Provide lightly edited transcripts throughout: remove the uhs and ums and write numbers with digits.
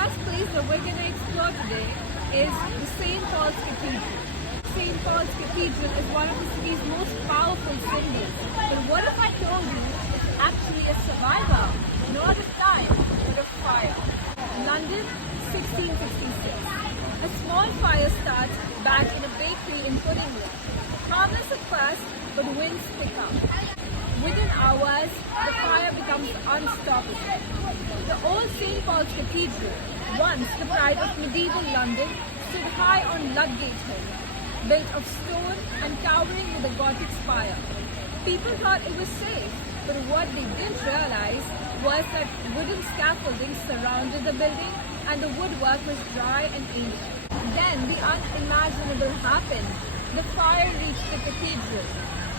first place that we're going to explore today is the St. Paul's Cathedral. St. Paul's Cathedral is one of the city's most powerful symbols. But what if I told you it's actually a survivor? Not a fire, but a fire. London, 1666. A small fire starts back in a bakery in Pudding Lane. Harmless at first, but winds pick up. Within hours, the fire becomes unstoppable. The old St. Paul's Cathedral, once the pride of medieval London, stood high on Ludgate Hill, built of stone and towering with a Gothic spire. People thought it was safe, but what they didn't realize was that wooden scaffolding surrounded the building and the woodwork was dry and ancient. Then the unimaginable happened. The fire reached the cathedral.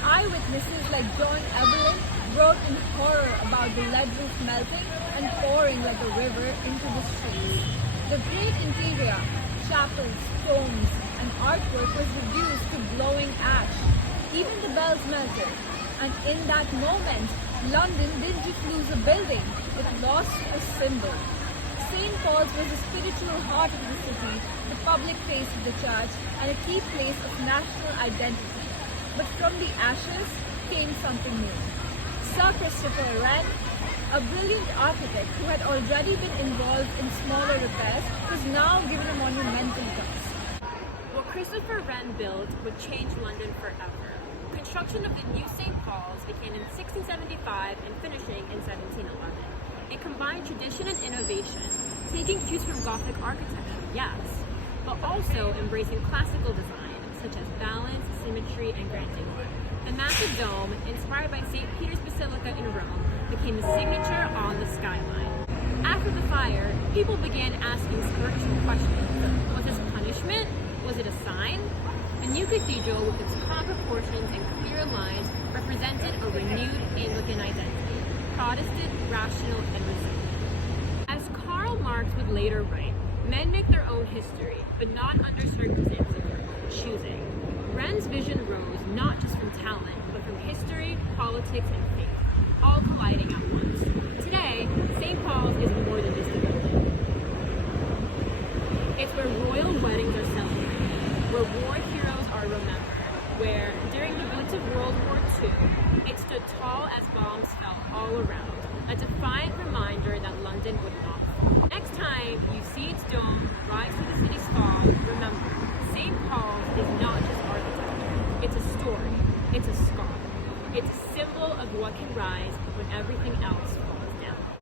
Eyewitnesses like John Evelyn wrote in horror about the lead roof melting and pouring like a river into the streets. The great interior, chapels, domes, and artwork was reduced to glowing ash. Even the bells melted. And in that moment, London didn't just lose a building, it lost a symbol. St. Paul's was the spiritual heart of the city, the public face of the church, and a key place of national identity. But from the ashes came something new. Sir Christopher Wren, a brilliant architect who had already been involved in smaller repairs, was now given a monumental task. What Christopher Wren built would change London forever. Construction of the new St. Paul's began in 1675 and finishing in 1711. It combined tradition and innovation, taking cues from Gothic architecture, yes, but also embracing classical design, such as balance, symmetry, and grandeur. The massive dome, inspired by St. Peter's Basilica in Rome, became the signature on the skyline. After the fire, people began asking spiritual questions. Was this punishment? Was it a sign? The new cathedral, with its calm proportions and clear lines, represented a renewed Anglican identity, Protestant, rational, and resilient. As Karl Marx would later write, men make their own history, but not under circumstances of their own choosing. Wren's vision rose not just from talent, but from history, politics, and faith, all colliding at once. Today, St. Paul's is more than just a building. It's where royal weddings are celebrated, where war heroes are remembered, where, during the boots of World War II, it stood tall as bombs fell all around, a defiant reminder that London would not fall. Next time you see its dome rise through the city's fog, remember, St. Paul's is not just architecture. It's a story. It's a scar. It's a symbol of what can rise when everything else